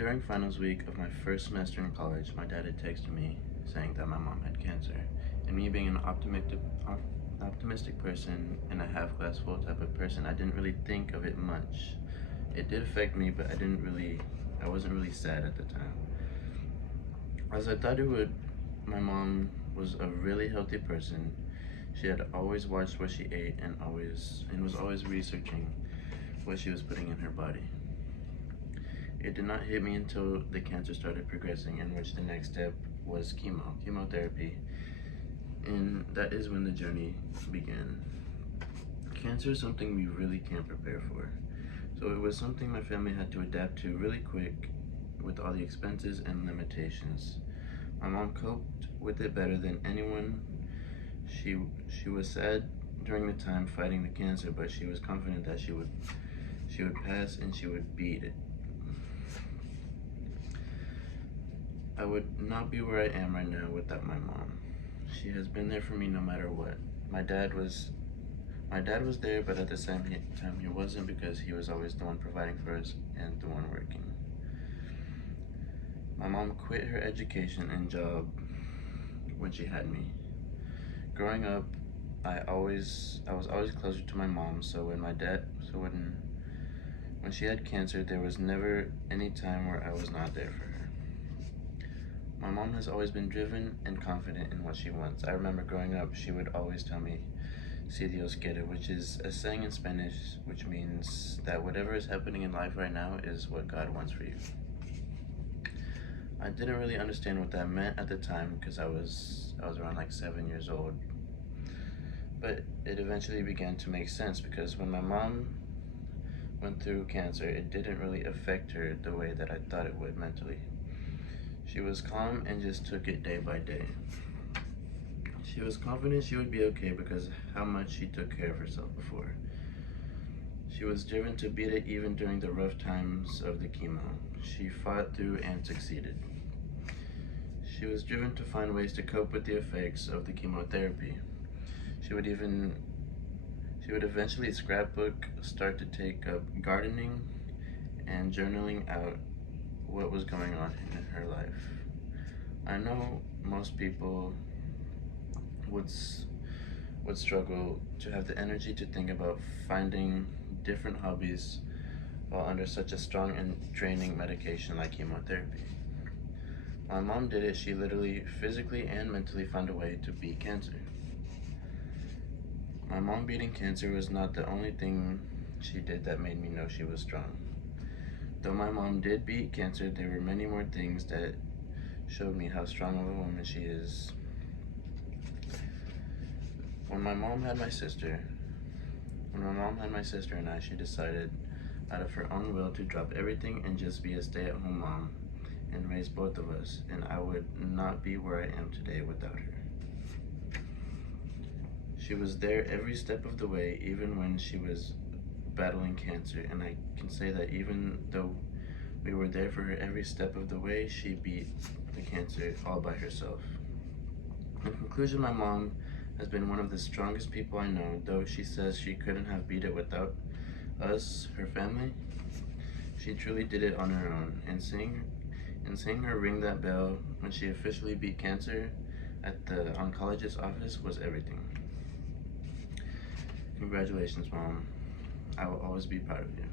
During finals week of my first semester in college, my dad had texted me saying that my mom had cancer. And me being an optimistic person and a half glass full type of person, I didn't really think of it much. It did affect me, but I wasn't really sad at the time. As I thought it would, my mom was a really healthy person. She had always watched what she ate and was always researching what she was putting in her body. It did not hit me until the cancer started progressing, in which the next step was chemotherapy, and that is when the journey began. Cancer is something we really can't prepare for, so it was something my family had to adapt to really quick with all the expenses and limitations. My mom coped with it better than anyone. She was sad during the time fighting the cancer, but she was confident that she would pass and she would beat it. I would not be where I am right now without my mom. She has been there for me no matter what. My dad was there, but at the same time he wasn't, because he was always the one providing for us and the one working. My mom quit her education and job when she had me. Growing up, I was always closer to my mom, so when she had cancer, there was never any time where I was not there for her. My mom has always been driven and confident in what she wants. I remember growing up, she would always tell me, "Si Dios quiere," which is a saying in Spanish, which means that whatever is happening in life right now is what God wants for you. I didn't really understand what that meant at the time, because I was around like 7 years old. But it eventually began to make sense, because when my mom went through cancer, it didn't really affect her the way that I thought it would mentally. She was calm and just took it day by day. She was confident she would be okay because of how much she took care of herself before. She was driven to beat it even during the rough times of the chemo. She fought through and succeeded. She was driven to find ways to cope with the effects of the chemotherapy. She would eventually scrapbook, start to take up gardening, and journaling out what was going on in her life. I know most people would struggle to have the energy to think about finding different hobbies while under such a strong and draining medication like chemotherapy. My mom did it. She literally, physically and mentally found a way to beat cancer. My mom beating cancer was not the only thing she did that made me know she was strong. Though my mom did beat cancer, there were many more things that showed me how strong of a woman she is. When my mom had my sister and I, she decided out of her own will to drop everything and just be a stay-at-home mom and raise both of us, and I would not be where I am today without her. She was there every step of the way, even when she was battling cancer, and I can say that even though we were there for her every step of the way, she beat the cancer all by herself. In conclusion, my mom has been one of the strongest people I know. Though she says she couldn't have beat it without us, her family, she truly did it on her own. And seeing her ring that bell when she officially beat cancer at the oncologist's office was everything. Congratulations, Mom. I will always be proud of you.